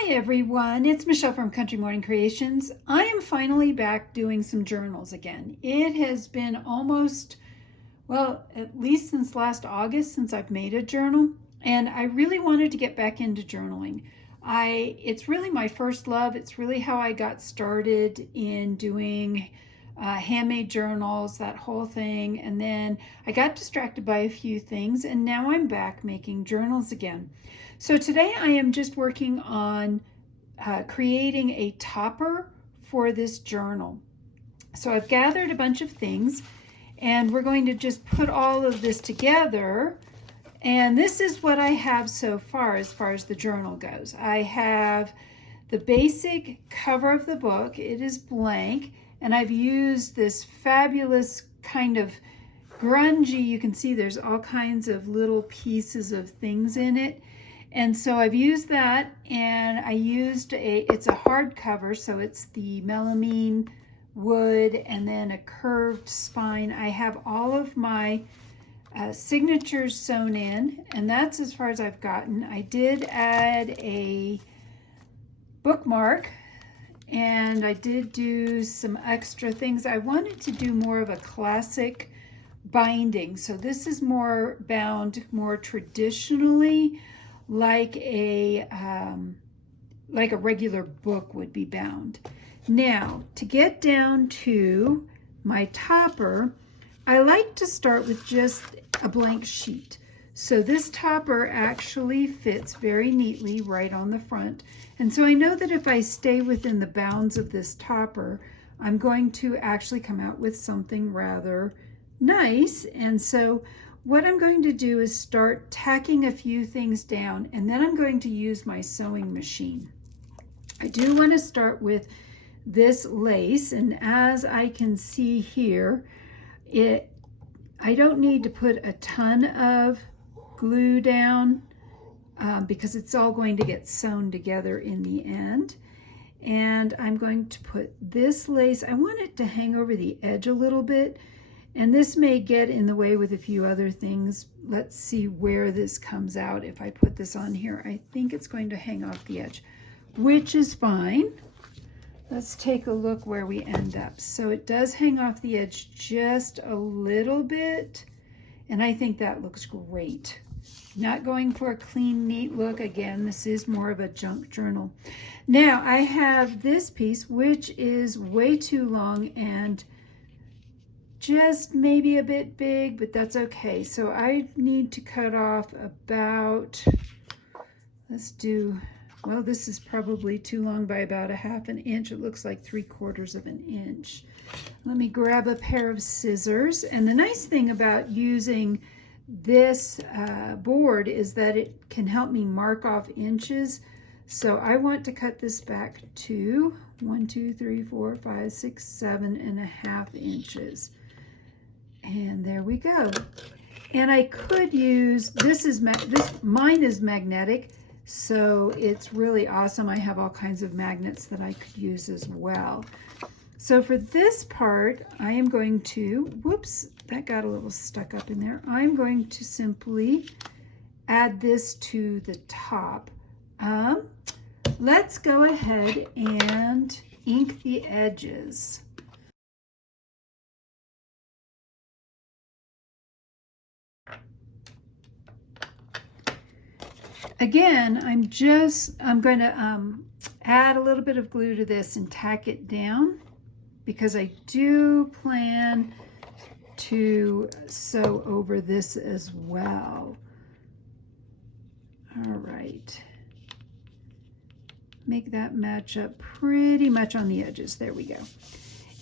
Hi everyone, it's Michelle from Country Morning Creations. I am finally back doing some journals again. It has been almost, well, at least since last August since I've made a journal, and I really wanted to get back into journaling. It's really my first love. It's really how I got started in doing handmade journals, that whole thing, and then I got distracted by a few things, and now I'm back making journals again. So today I am just working on creating a topper for this journal. So I've gathered a bunch of things, and we're going to just put all of this together. And this is what I have so far as the journal goes. I have the basic cover of the book. It is blank, and I've used this fabulous kind of grungy, you can see there's all kinds of little pieces of things in it. And so I've used that, and I used it's a hardcover, so it's the melamine wood and then a curved spine. I have all of my signatures sewn in, and that's as far as I've gotten. I did add a bookmark, and I did do some extra things. I wanted to do more of a classic binding, so this is more bound more traditionally, like a regular book would be bound. Now, to get down to my topper, I like to start with just a blank sheet. So this topper actually fits very neatly right on the front. And so I know that if I stay within the bounds of this topper, I'm going to actually come out with something rather nice. And so what I'm going to do is start tacking a few things down, and then I'm going to use my sewing machine. I do want to start with this lace, and as I can see here, I don't need to put a ton of glue down because it's all going to get sewn together in the end. And I'm going to put this lace, I want it to hang over the edge a little bit, and this may get in the way with a few other things. Let's see where this comes out. If I put this on here, I think it's going to hang off the edge, which is fine. Let's take a look where we end up. So it does hang off the edge just a little bit, and I think that looks great. Not going for a clean, neat look. Again, this is more of a junk journal. Now I have this piece, which is way too long and just maybe a bit big, but that's okay. So I need to cut off about, well, this is probably too long by about 1/2 inch. It looks like 3/4 of an inch. Let me grab a pair of scissors. And the nice thing about using this board is that it can help me mark off inches. So I want to cut this back to 1, 2, 3, 4, 5, 6, 7.5 inches. And there we go. And I could use, mine is magnetic, so it's really awesome. I have all kinds of magnets that I could use as well. So for this part, I am going to, whoops, that got a little stuck up in there. I'm going to simply add this to the top. Let's go ahead and ink the edges. Again, I'm going to add a little bit of glue to this and tack it down, because I do plan to sew over this as well. All right. Make that match up pretty much on the edges. There we go.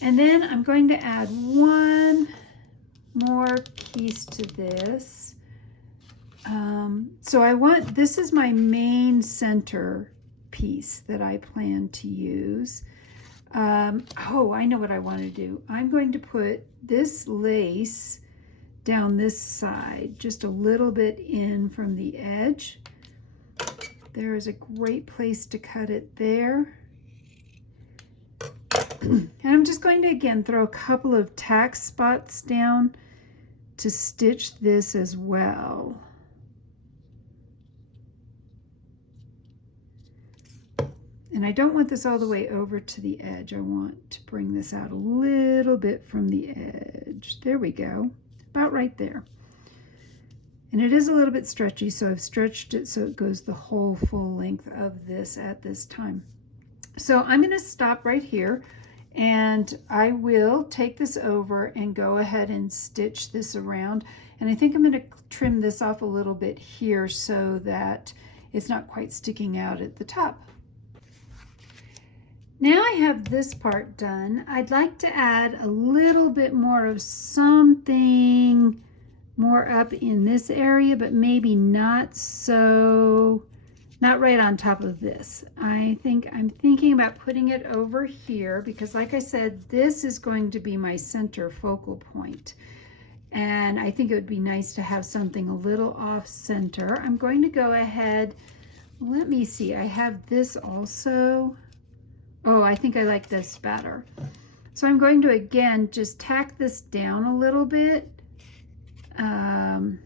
And then I'm going to add one more piece to this. So this is my main center piece that I plan to use. Oh, I know what I want to do. I'm going to put this lace down this side, just a little bit in from the edge. There is a great place to cut it there. And I'm just going to, again, throw a couple of tack spots down to stitch this as well. And I don't want this all the way over to the edge. I want to bring this out a little bit from the edge. There we go, about right there. And it is a little bit stretchy, so I've stretched it so it goes the whole full length of this at this time. So I'm going to stop right here, and I will take this over and go ahead and stitch this around. And I think I'm going to trim this off a little bit here so that it's not quite sticking out at the top. Now I have this part done. I'd like to add a little bit more of something more up in this area, but maybe not right on top of this. I'm thinking about putting it over here because, like I said, this is going to be my center focal point. And I think it would be nice to have something a little off center. I'm going to go ahead, let me see, I have this also. Oh, I think I like this better. So I'm going to, again, just tack this down a little bit. And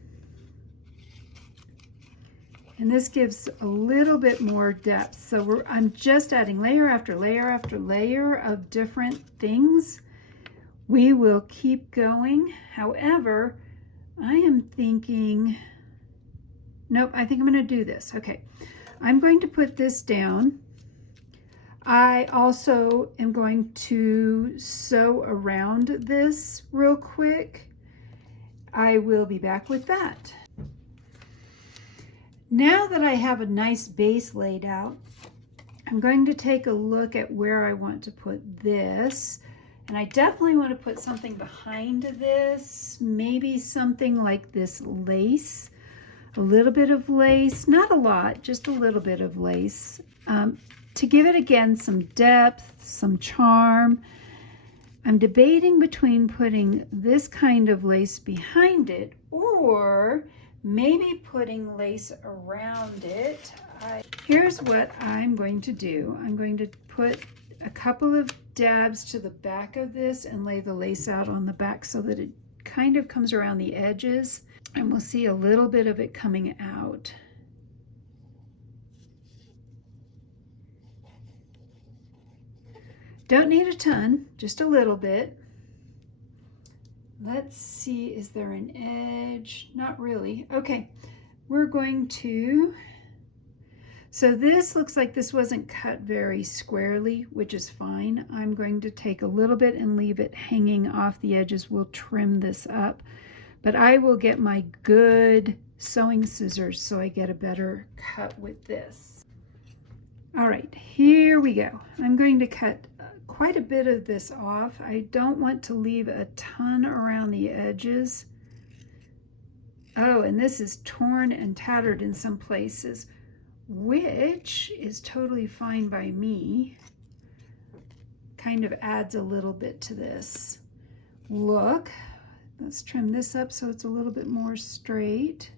this gives a little bit more depth. So I'm just adding layer after layer after layer of different things. We will keep going. However, I am thinking, nope, I think I'm going to do this. Okay, I'm going to put this down. I also am going to sew around this real quick. I will be back with that. Now that I have a nice base laid out, I'm going to take a look at where I want to put this. And I definitely want to put something behind this, maybe something like this lace, a little bit of lace, not a lot, just a little bit of lace. To give it, again, some depth, some charm. I'm debating between putting this kind of lace behind it or maybe putting lace around it. Here's what I'm going to do. I'm going to put a couple of dabs to the back of this and lay the lace out on the back so that it kind of comes around the edges, and we'll see a little bit of it coming out. Don't need a ton, just a little bit. Let's see, is there an edge? Not really. Okay, we're going to, so this looks like this wasn't cut very squarely, which is fine. I'm going to take a little bit and leave it hanging off the edges. We'll trim this up, but I will get my good sewing scissors so I get a better cut with this. All right, here we go. I'm going to cut quite a bit of this off. I don't want to leave a ton around the edges. Oh, and this is torn and tattered in some places, which is totally fine by me. Kind of adds a little bit to this look. Let's trim this up so it's a little bit more straight.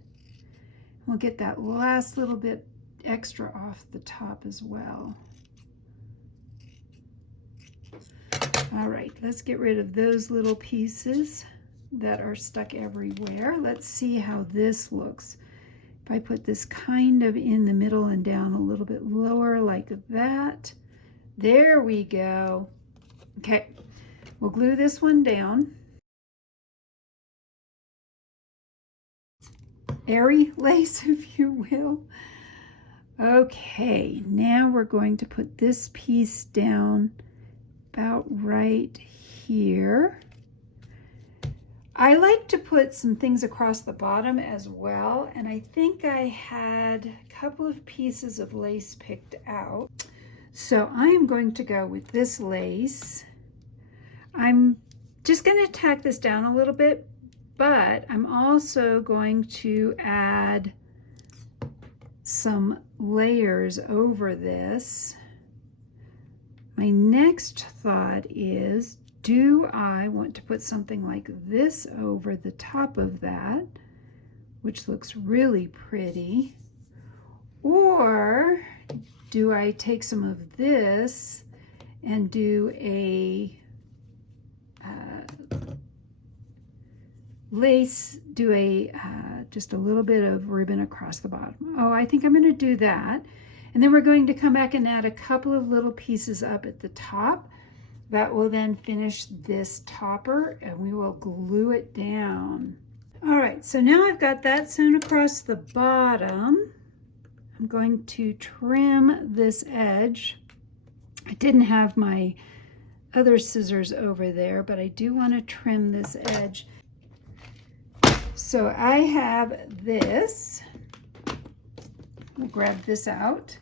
We'll get that last little bit extra off the top as well. All right, let's get rid of those little pieces that are stuck everywhere. Let's see how this looks. If I put this kind of in the middle and down a little bit lower like that. There we go. Okay, we'll glue this one down. Airy lace, if you will. Okay, now we're going to put this piece down about right here. I like to put some things across the bottom as well, and I think I had a couple of pieces of lace picked out. So I am going to go with this lace. I'm just going to tack this down a little bit, but I'm also going to add some layers over this. My next thought is, do I want to put something like this over the top of that, which looks really pretty, or do I take some of this and do a lace, just a little bit of ribbon across the bottom? Oh, I think I'm going to do that. And then we're going to come back and add a couple of little pieces up at the top. That will then finish this topper, and we will glue it down. All right, so now I've got that sewn across the bottom. I'm going to trim this edge. I didn't have my other scissors over there, but I do want to trim this edge. So I have this. We'll grab this out.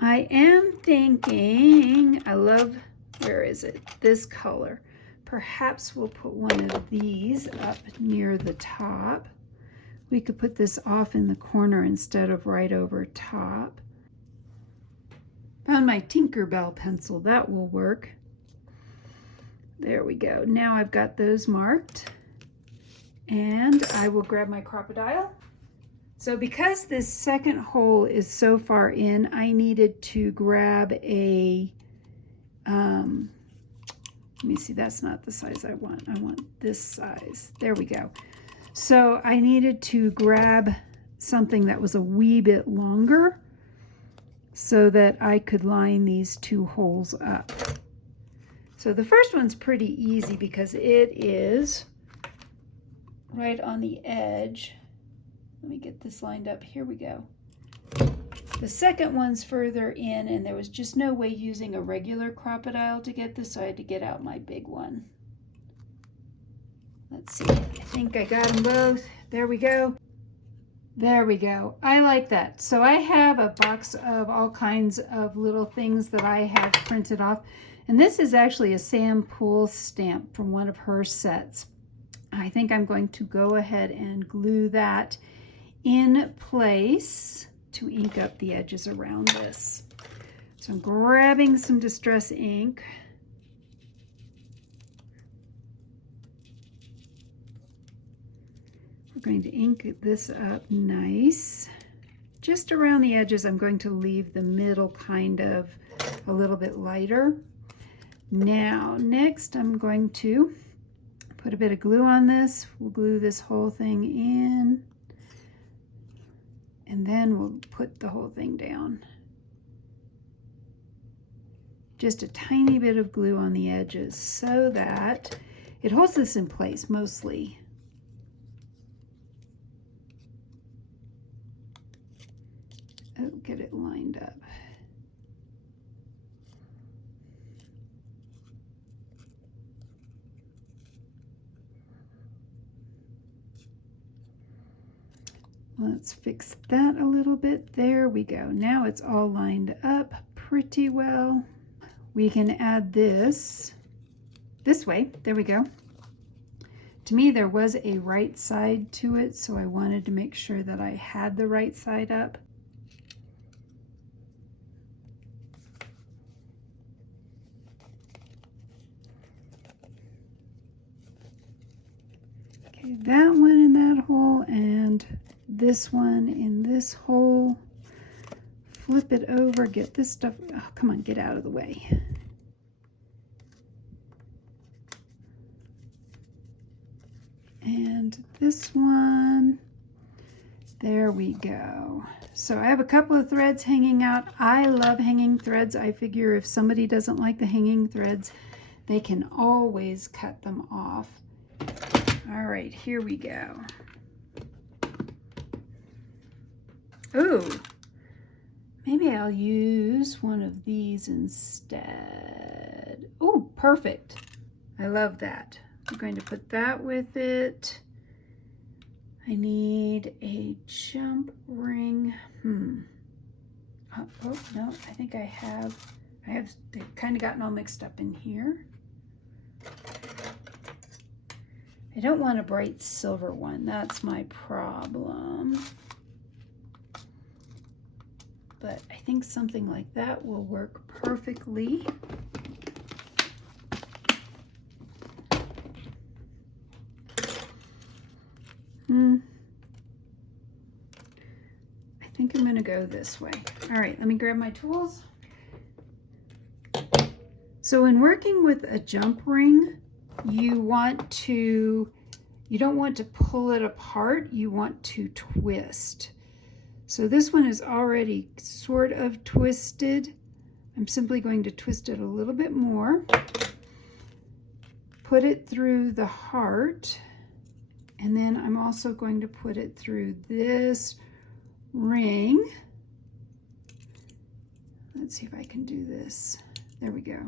I am thinking, I love, where is it? This color. Perhaps we'll put one of these up near the top. We could put this off in the corner instead of right over top. Found my Tinkerbell pencil, that will work. There we go. Now I've got those marked. And I will grab my crocodile. So because this second hole is so far in, I needed to grab a, let me see, that's not the size I want. I want this size. There we go. So I needed to grab something that was a wee bit longer so that I could line these two holes up. So the first one's pretty easy because it is right on the edge. Let me get this lined up. Here we go. The second one's further in, and there was just no way using a regular crocodile to get this, so I had to get out my big one. Let's see. I think I got them both. There we go. There we go. I like that. So I have a box of all kinds of little things that I have printed off. And this is actually a Sam Poole stamp from one of her sets. I think I'm going to go ahead and glue that in place to ink up the edges around this. So I'm grabbing some Distress ink. We're going to ink this up nice. Just around the edges, I'm going to leave the middle kind of a little bit lighter. Now, next I'm going to put a bit of glue on this. We'll glue this whole thing in, and then we'll put the whole thing down. Just a tiny bit of glue on the edges so that it holds this in place mostly. Oh, get it lined up. Let's fix that a little bit. There we go. Now it's all lined up pretty well. We can add this way. There we go. To me, there was a right side to it, so I wanted to make sure that I had the right side up. Okay, that one in that hole and this one in this hole. Flip it over, get this stuff, oh, come on, get out of the way. And this one, there we go. So I have a couple of threads hanging out. I love hanging threads. I figure if somebody doesn't like the hanging threads, they can always cut them off. All right, here we go. Ooh, maybe I'll use one of these instead. Oh, perfect. I love that. I'm going to put that with it. I need a jump ring. Oh, no, I think I have, they've kind of gotten all mixed up in here. I don't want a bright silver one. That's my problem. But I think something like that will work perfectly. I think I'm going to go this way. All right, let me grab my tools. So in working with a jump ring, you don't want to pull it apart, you want to twist. So this one is already sort of twisted. I'm simply going to twist it a little bit more, put it through the heart, and then I'm also going to put it through this ring. Let's see if I can do this. There we go.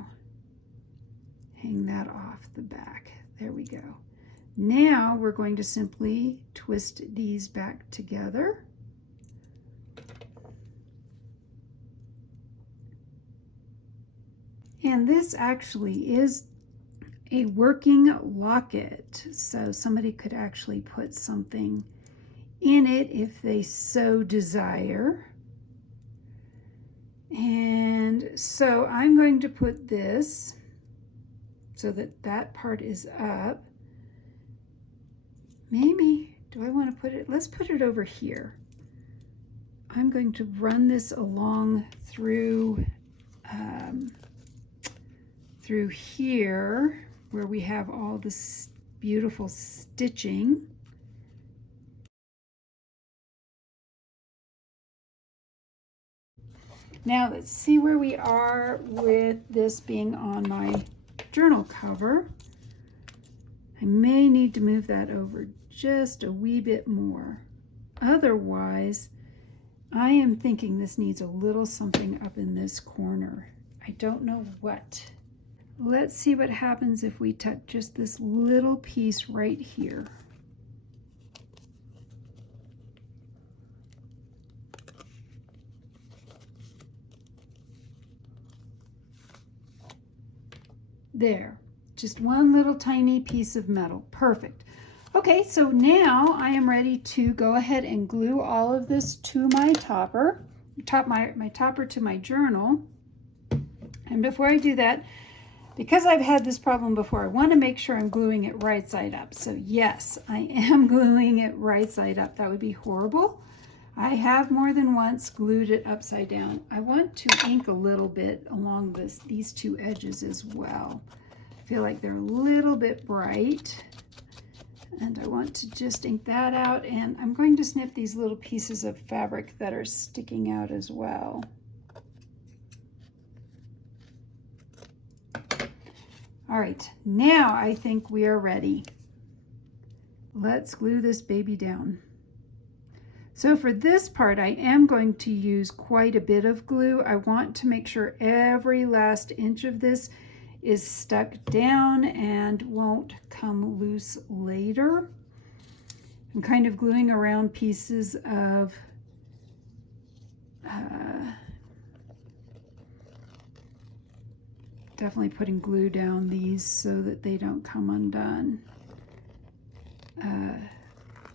Hang that off the back. There we go. Now we're going to simply twist these back together. And this actually is a working locket, so somebody could actually put something in it if they so desire. And so I'm going to put this so that that part is up. Maybe, do I want to put it, let's put it over here. I'm going to run this along through through here where we have all this beautiful stitching. Now let's see where we are with this being on my journal cover. I may need to move that over just a wee bit more. Otherwise, I am thinking this needs a little something up in this corner. I don't know what. Let's see what happens if we tuck just this little piece right here. There, just one little tiny piece of metal. Perfect. Okay, so now I am ready to go ahead and glue all of this to my topper, my topper to my journal. And before I do that, because I've had this problem before, I want to make sure I'm gluing it right side up. So yes, I am gluing it right side up. That would be horrible. I have more than once glued it upside down. I want to ink a little bit along these two edges as well. I feel like they're a little bit bright. And I want to just ink that out. And I'm going to snip these little pieces of fabric that are sticking out as well. All right, now I think we are ready. Let's glue this baby down. So for this part, I am going to use quite a bit of glue. I want to make sure every last inch of this is stuck down and won't come loose later. I'm kind of gluing around pieces of definitely putting glue down these so that they don't come undone.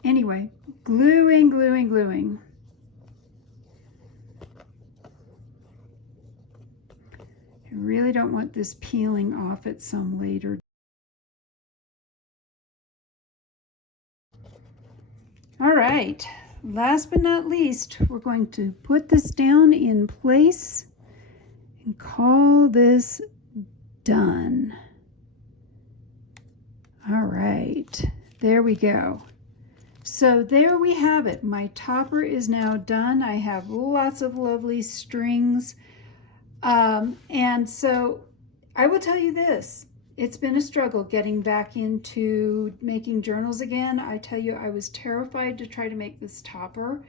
Anyway, gluing. I really don't want this peeling off at some later. All right, last but not least, we're going to put this down in place and call this done. All right, there we go. So there we have it. My topper is now done. I have lots of lovely strings. And so I will tell you this, it's been a struggle getting back into making journals again. I tell you, I was terrified to try to make this topper.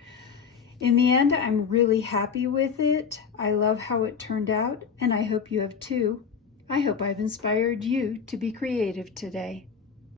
In the end, I'm really happy with it. I love how it turned out, and I hope you have too. I hope I've inspired you to be creative today.